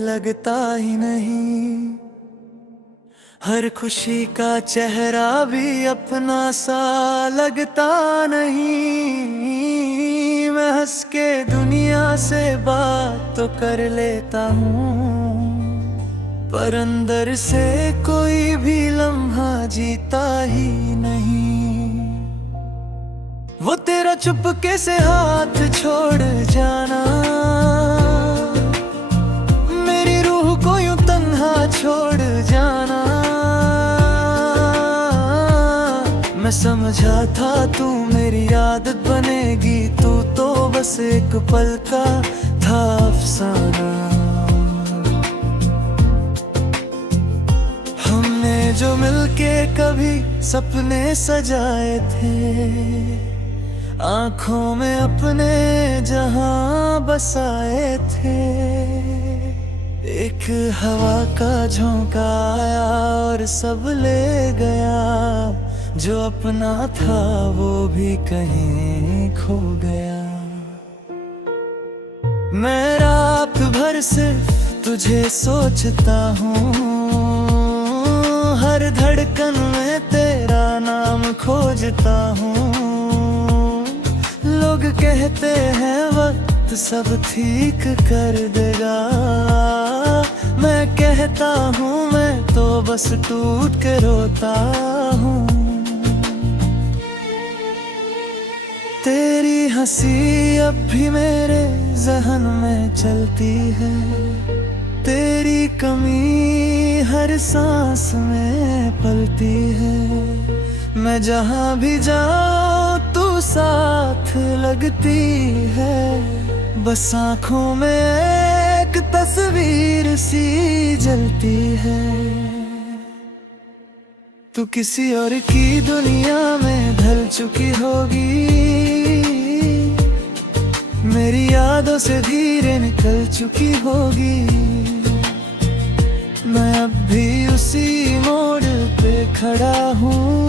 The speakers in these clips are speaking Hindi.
लगता ही नहीं। हर खुशी का चेहरा भी अपना सा लगता नहीं। मैं हंस के दुनिया से बात तो कर लेता हूँ, पर अंदर से कोई भी लम्हा जीता ही नहीं। वो तेरा चुपके से हाथ छोड़ जाना, मेरी रूह को यूं तन्हा छोड़ जाना। मैं समझा था तू मेरी आदत बनेगी, तू तो बस एक पल का था अफसाना। हमने जो मिलके कभी सपने सजाए थे, आँखों में अपने जहां बसाए थे। एक हवा का झोंका आया और सब ले गया, जो अपना था वो भी कहीं खो गया। मैं रात भर सिर्फ तुझे सोचता हूँ, हर धड़कन में तेरा नाम खोजता हूँ। लोग कहते हैं वक्त सब ठीक कर देगा, मैं कहता हूँ मैं तो बस टूट के रोता हूँ। तेरी हंसी अब भी मेरे ज़हन में चलती है, तेरी कमी हर सांस में पलती है। मैं जहाँ भी जाऊँ तू साथ लगती है, बस आँखों में एक तस्वीर सी जलती है। तू किसी और की दुनिया में ढल चुकी होगी, मेरी यादों से धीरे निकल चुकी होगी। मैं अब भी उसी मोड़ पे खड़ा हूँ,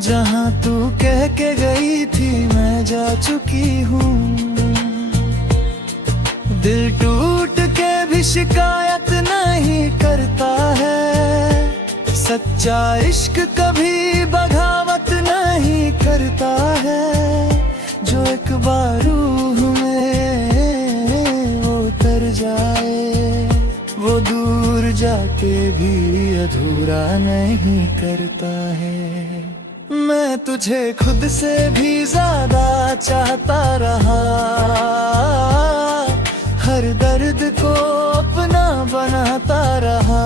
जहाँ तू कह के गई थी मैं जा चुकी हूँ। दिल टूट के भी शिकायत नहीं करता है, सच्चा इश्क कभी बगावत नहीं करता है। जो एक बार रूह में वो उतर जाए, वो दूर जाके भी अधूरा नहीं करता है। मैं तुझे खुद से भी ज्यादा चाहता रहा, हर दर्द को अपना बनाता रहा।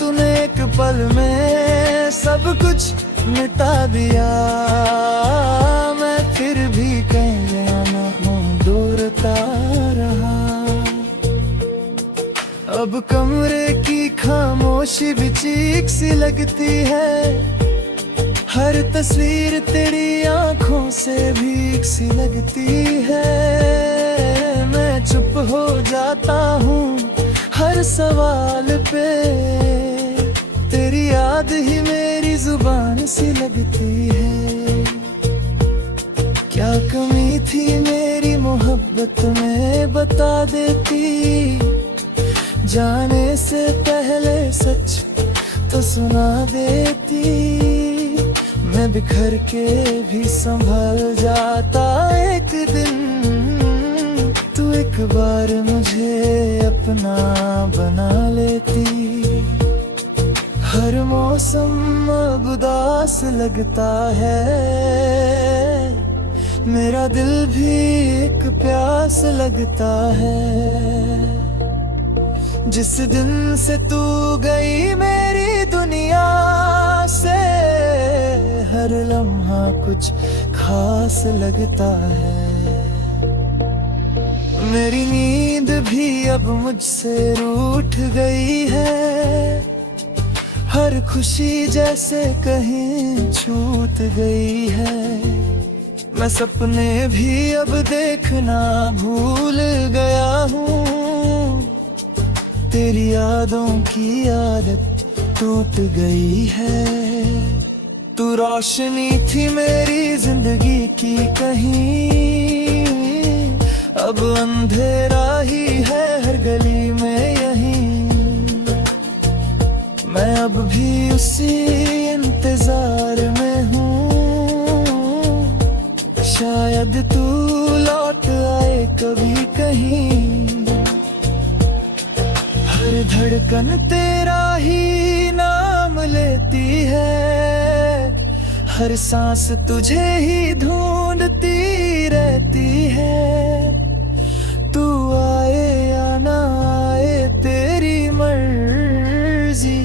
तूने एक पल में सब कुछ मिटा दिया, मैं फिर भी कहीं ना हूँ दूरता रहा। अब कमरे की खामोशी भी चीख सी लगती है, हर तस्वीर तेरी आंखों से भीग सी लगती है। मैं चुप हो जाता हूँ हर सवाल पे, तेरी याद ही मेरी जुबान सी लगती है। क्या कमी थी मेरी मोहब्बत में बता देती, जाने से पहले सच तो सुना देती। मैं बिखर के भी संभल जाता एक दिन, तू एक बार मुझे अपना बना लेती। हर मौसम अब उदास लगता है, मेरा दिल भी एक प्यास लगता है। जिस दिन से तू गई मेरी दुनिया से, हर लम्हा कुछ खास लगता है। मेरी नींद भी अब मुझसे रूठ गई है, हर खुशी जैसे कहीं छूट गई है। मैं सपने भी अब देखना भूल गया हूँ, तेरी यादों की आदत टूट गई है। तू रोशनी थी मेरी जिंदगी की कहीं, अब अंधेरा ही है हर गली में यहीं, मैं अब भी उसी इंतजार में हूँ। शायद तू लौट आए कभी कहीं, हर धड़कन तेरा ही नाम लेती है, हर सांस तुझे ही ढूंढती रहती है। तू आए या ना आए तेरी मर्जी,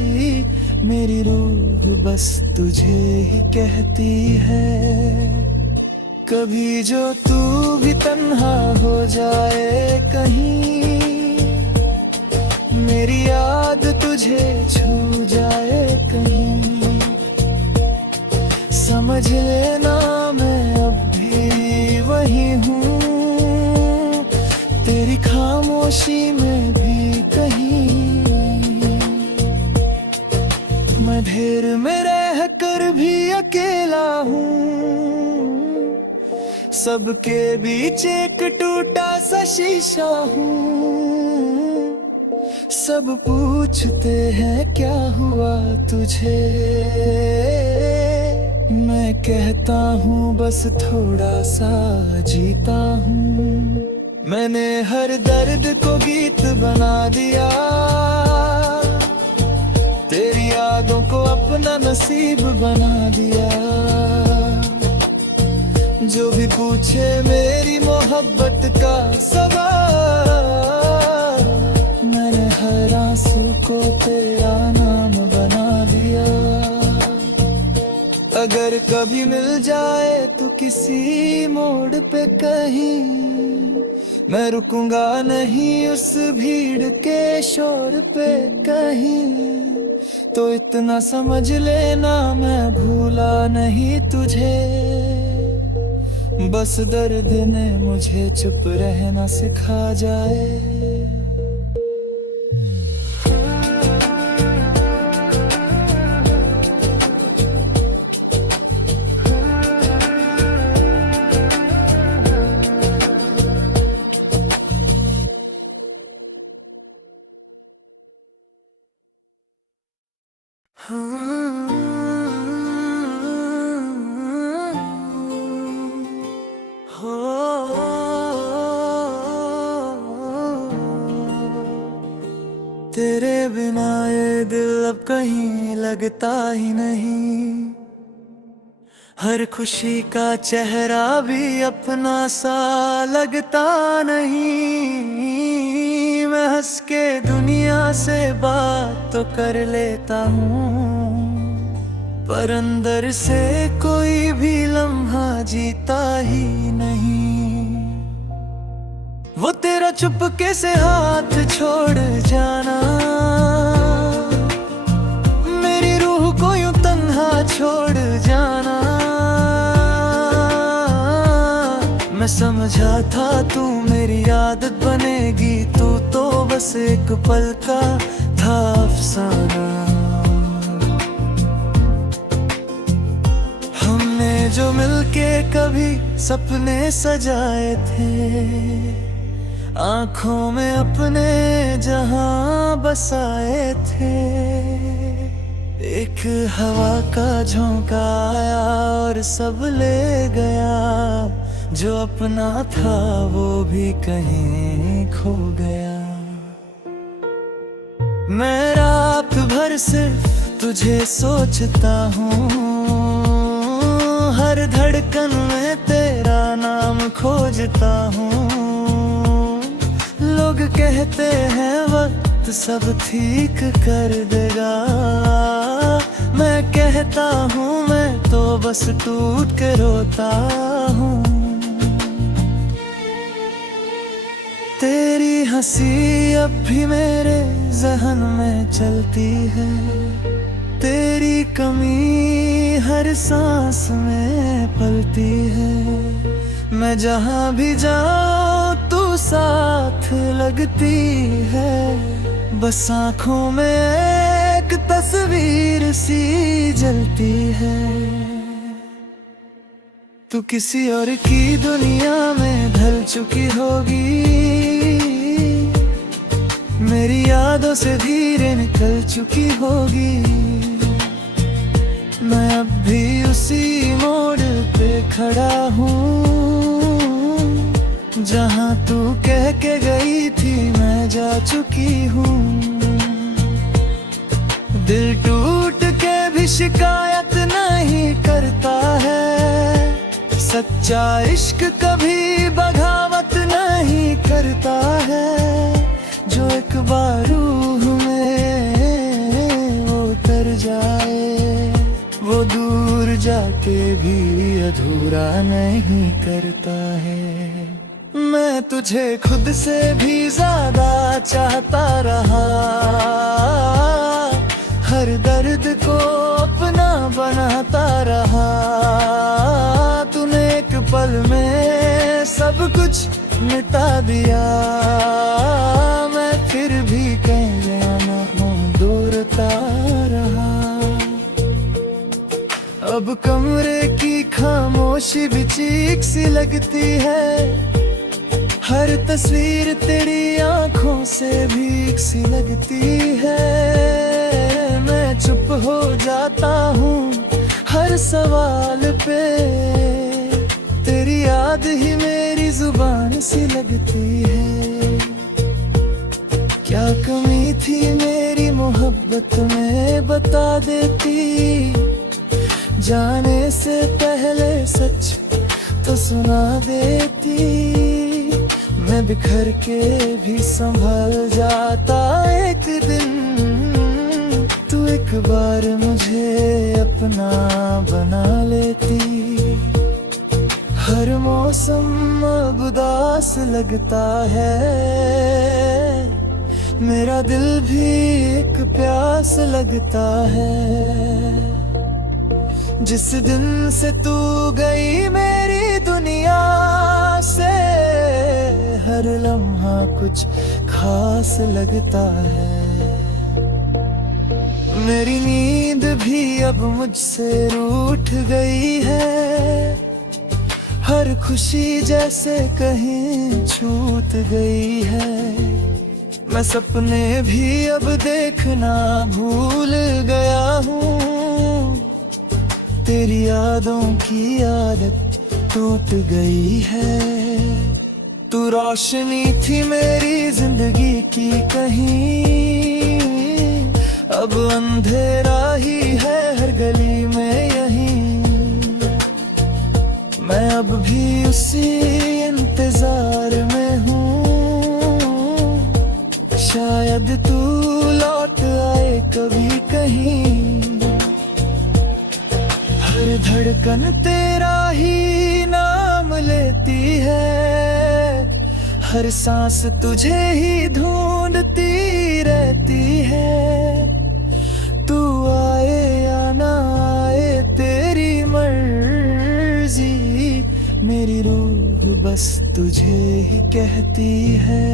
मेरी रूह बस तुझे ही कहती है। कभी जो तू भी तन्हा हो जाए कहीं, मेरी याद तुझे छू जाए कहीं, समझ लेना मैं अब भी वही हूँ, तेरी खामोशी में भी कहीं। मैं ढेर में रह कर भी अकेला हूँ, सबके बीच एक टूटा सा शीशा हूँ। सब पूछते हैं क्या हुआ तुझे, मैं कहता हूँ बस थोड़ा सा जीता हूँ। मैंने हर दर्द को गीत बना दिया, तेरी यादों को अपना नसीब बना दिया। जो भी पूछे मेरी मोहब्बत का सवाल, मैंने हर आंसू को तेरा नाम बना दिया। अगर कभी मिल जाए तो किसी मोड़ पे कहीं, मैं रुकूंगा नहीं उस भीड़ के शोर पे कहीं। तो इतना समझ लेना मैं भूला नहीं तुझे, बस दर्द ने मुझे चुप रहना सिखा जाए। तेरे बिना ये दिल अब कहीं लगता ही नहीं, हर खुशी का चेहरा भी अपना सा लगता नहीं। मैं हंस के दुनिया से बात तो कर लेता हूँ, पर अंदर से कोई भी लम्हा जीता ही नहीं। वो तेरा चुपके से हाथ छोड़ जाना, मेरी रूह को यूं तन्हा छोड़ जाना। मैं समझा था तू मेरी आदत बनेगी, तू तो बस एक पल का था अफसाना। हमने जो मिलके कभी सपने सजाए थे, आँखों में अपने जहां बसाए थे। एक हवा का झोंका आया और सब ले गया, जो अपना था वो भी कहीं खो गया। मैं रात भर सिर्फ तुझे सोचता हूँ, हर धड़कन में तेरा नाम खोजता हूँ। लोग कहते हैं वक्त सब ठीक कर देगा, मैं कहता हूँ मैं तो बस टूट के रोता हूँ। तेरी हंसी अब भी मेरे ज़हन में चलती है, तेरी कमी हर सांस में पलती है। मैं जहाँ भी जाऊँ तू साथ लगती है, बस आँखों में एक तस्वीर सी जलती है। तू किसी और की दुनिया में ढल चुकी होगी, मेरी यादों से धीरे निकल चुकी होगी। मैं अब भी उसी मोड़ पे खड़ा हूँ, जहाँ तू कह के गई थी मैं जा चुकी हूँ। दिल टूट के भी शिकायत नहीं करता है, सच्चा इश्क कभी बगावत नहीं करता है। जो एक बार रूह में वो उतर जाए, वो दूर जाके भी अधूरा नहीं करता है। मैं तुझे खुद से भी ज्यादा चाहता रहा, हर दर्द को अपना बनाता रहा। तूने एक पल में सब कुछ मिटा दिया, मैं फिर भी कह ना हूँ दूरता रहा। अब कमरे की खामोशी भी चीख सी लगती है, हर तस्वीर तेरी आंखों से भीग सी लगती है। मैं चुप हो जाता हूँ हर सवाल पे, तेरी याद ही मेरी जुबान सी लगती है। क्या कमी थी मेरी मोहब्बत में बता देती, जाने से पहले सच तो सुना देती। मैं बिखर के भी संभल जाता एक दिन, तू एक बार मुझे अपना बना लेती। हर मौसम अब उदास लगता है, मेरा दिल भी एक प्यास लगता है। जिस दिन से तू गई मेरी दुनिया से, हर लम्हा कुछ खास लगता है। मेरी नींद भी अब मुझसे रूठ गई है, हर खुशी जैसे कहीं छूट गई है। मैं सपने भी अब देखना भूल गया हूँ, तेरी यादों की आदत टूट गई है। तू रोशनी थी मेरी जिंदगी की कहीं, अब अंधेरा ही है हर गली में यहीं। मैं अब भी उसी इंतजार में हूँ, शायद तू लौट आए कभी कहीं। हर धड़कन तेरा ही नाम लेती है, हर सांस तुझे ही ढूंढती रहती है। तू आए या ना आए तेरी मर्जी, मेरी रूह बस तुझे ही कहती है।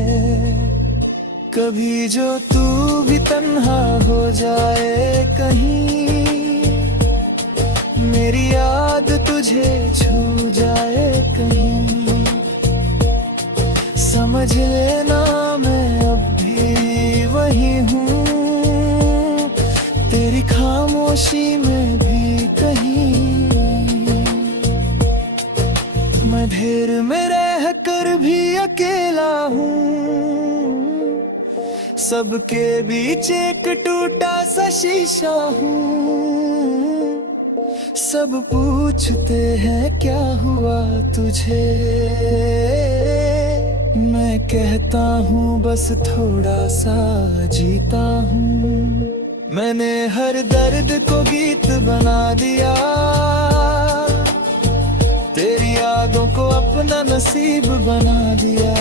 कभी जो तू भी तन्हा हो जाए कहीं, मेरी याद तुझे छू जाए कहीं, समझ लेना मैं अब भी वही हूँ, तेरी खामोशी में भी कहीं। मैं ढेर में रह कर भी अकेला हूँ, सबके बीच एक टूटा सा शीशा हूँ। सब पूछते हैं क्या हुआ तुझे, मैं कहता हूँ बस थोड़ा सा जीता हूँ। मैंने हर दर्द को गीत बना दिया, तेरी यादों को अपना नसीब बना दिया।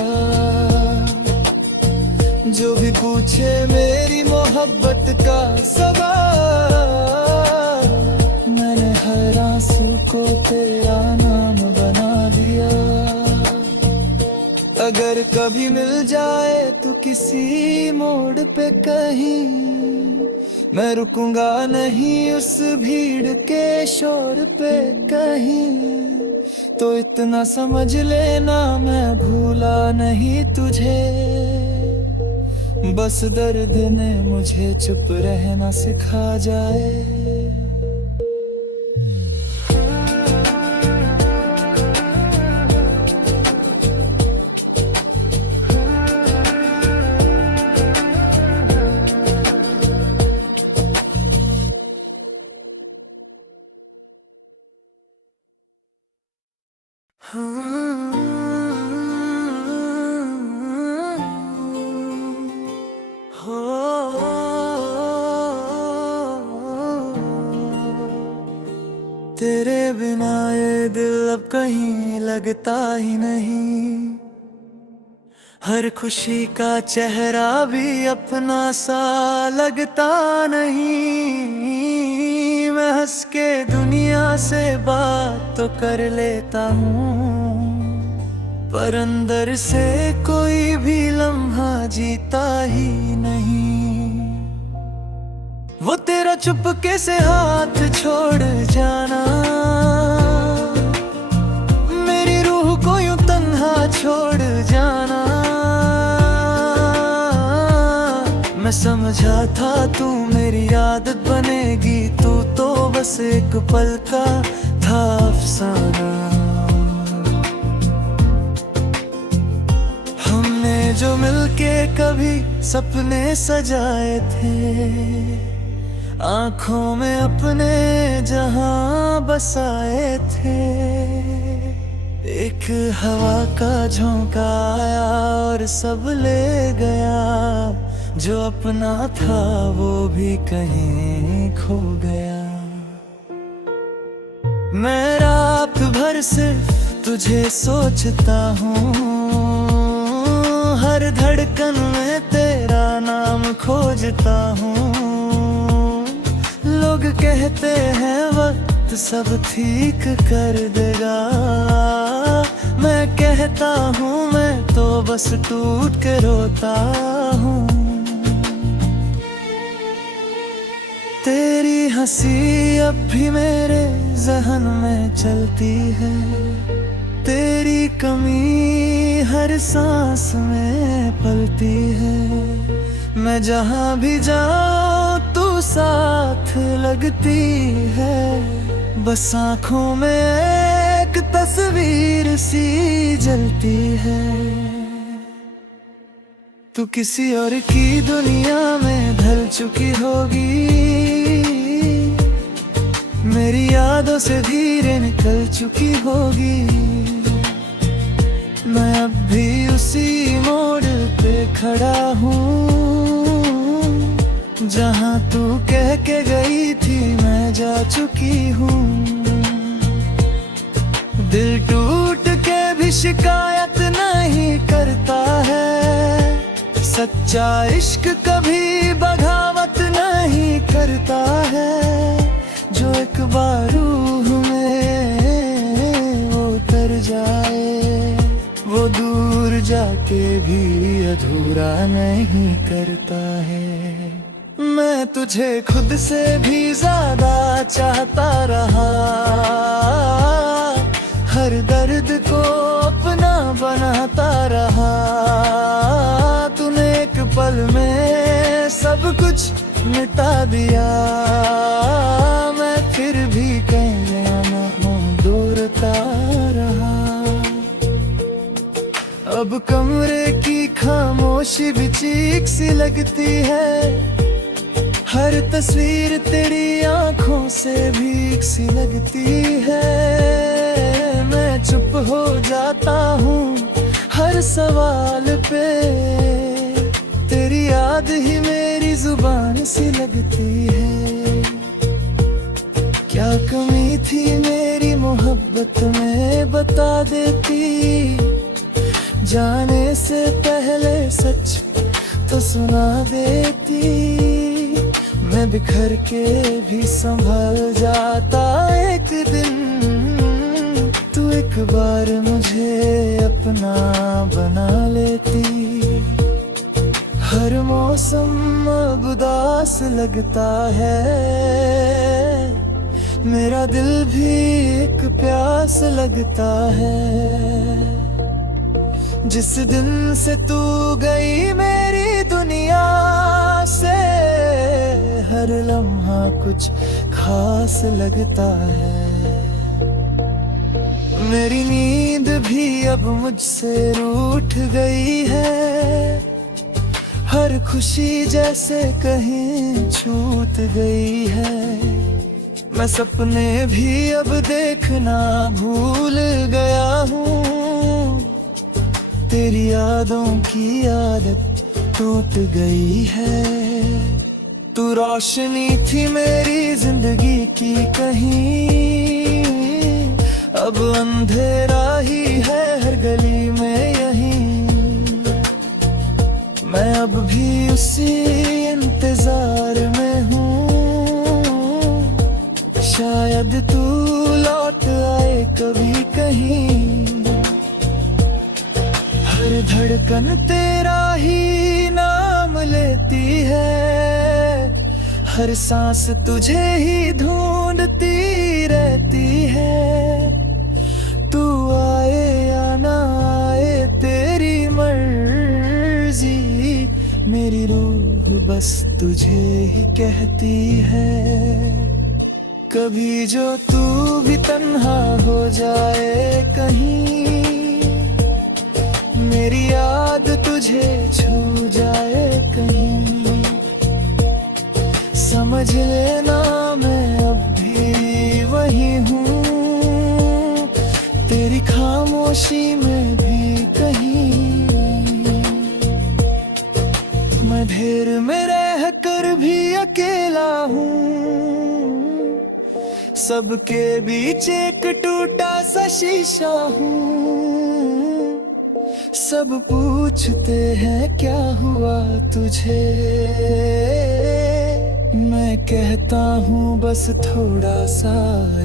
जो भी पूछे मेरी मोहब्बत का सवाल, मैंने हर आंसू को तेरा नाम बना दिया। अगर कभी मिल जाए तो किसी मोड़ पे कहीं, मैं रुकूंगा नहीं उस भीड़ के शोर पे कहीं। तो इतना समझ लेना मैं भूला नहीं तुझे। बस दर्द ने मुझे चुप रहना सिखा जाए। तेरे बिना ये दिल अब कहीं लगता ही नहीं। हर खुशी का चेहरा भी अपना सा लगता नहीं। मैं हंस के दुनिया से बात तो कर लेता हूँ, पर अंदर से कोई भी लम्हा जीता ही नहीं। वो तेरा चुपके से हाथ छोड़ जाना, मेरी रूह को यूं तन्हा छोड़ जाना। मैं समझा था तू मेरी आदत बनेगी, तू तो बस एक पल का था अफसाना। हमने जो मिलके कभी सपने सजाए थे, आँखों में अपने जहां बसाए थे। एक हवा का झोंका आया और सब ले गया, जो अपना था वो भी कहीं खो गया। मैं रात भर सिर्फ तुझे सोचता हूँ, हर धड़कन में तेरा नाम खोजता हूँ। लोग कहते हैं वक्त सब ठीक कर देगा, मैं कहता हूँ मैं तो बस टूट के रोता हूँ। तेरी हंसी अब भी मेरे ज़हन में चलती है, तेरी कमी हर सांस में पलती है। मैं जहाँ भी जाऊँ तू साथ लगती है, बस आँखों में एक तस्वीर सी जलती है। तू किसी और की दुनिया में ढल चुकी होगी, मेरी यादों से धीरे निकल चुकी होगी। मैं अब भी उसी मोड़ पे खड़ा हूँ, जहाँ तू कह के गई थी मैं जा चुकी हूँ। दिल टूट के भी शिकायत नहीं करता है, सच्चा इश्क कभी बगावत नहीं करता है। जो एक बार रूह में वो उतर जाए, वो दूर जाके भी अधूरा नहीं करता है। मैं तुझे खुद से भी ज्यादा चाहता रहा, हर दर्द को अपना बनाता रहा। तूने एक पल में सब कुछ मिटा दिया, मैं फिर भी कहीं ना हूँ दूरता रहा। अब कमरे की खामोशी भी चीख सी लगती है, हर तस्वीर तेरी आंखों से भीग सी लगती है। मैं चुप हो जाता हूँ हर सवाल पे, तेरी याद ही मेरी जुबान सी लगती है। क्या कमी थी मेरी मोहब्बत में बता देती, जाने से पहले सच तो सुना देती। मैं बिखर के भी संभल जाता एक दिन, तू एक बार मुझे अपना बना लेती। हर मौसम अब उदास लगता है, मेरा दिल भी एक प्यास लगता है। जिस दिन से तू गई मेरी दुनिया से, हर लम्हा कुछ खास लगता है। मेरी नींद भी अब मुझसे रूठ गई है, हर खुशी जैसे कहीं छूट गई है। मैं सपने भी अब देखना भूल गया हूँ, तेरी यादों की आदत टूट गई है। तू रोशनी थी मेरी जिंदगी की कहीं, अब अंधेरा ही है हर गली में यहीं। मैं अब भी उसी इंतजार में हूँ, शायद तू लौट आए कभी कहीं। हर धड़कन तेरा ही नाम लेती है, हर सांस तुझे ही ढूंढती रहती है। तू आए या ना आए तेरी मर्जी, मेरी रूह बस तुझे ही कहती है। कभी जो तू भी तन्हा हो जाए कहीं, मेरी याद तुझे छू जाए कहीं, समझ लेना मैं अब भी वही हूँ, तेरी खामोशी में भी कहीं। मैं ढेर में रह कर भी अकेला हूँ, सबके बीच एक टूटा सा शीशा हूँ। सब पूछते हैं क्या हुआ तुझे, मैं कहता हूँ बस थोड़ा सा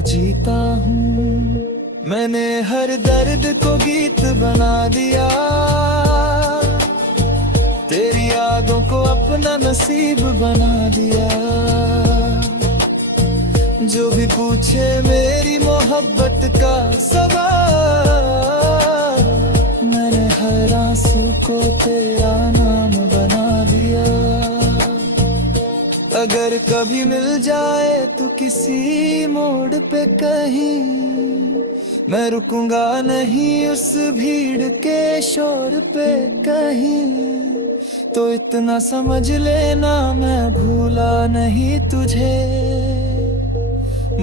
जीता हूँ। मैंने हर दर्द को गीत बना दिया, तेरी यादों को अपना नसीब बना दिया। जो भी पूछे मेरी मोहब्बत का सवाल, मैंने हर आंसू को तेरा नाम बना दिया। अगर कभी मिल जाए तो किसी मोड़ पे कहीं, मैं रुकूंगा नहीं उस भीड़ के शोर पे कहीं। तो इतना समझ लेना मैं भूला नहीं तुझे,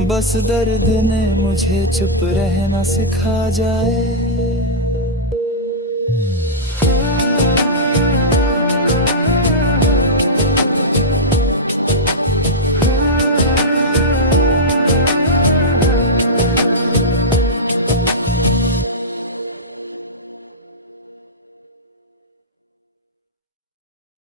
बस दर्द ने मुझे चुप रहना सिखा जाए।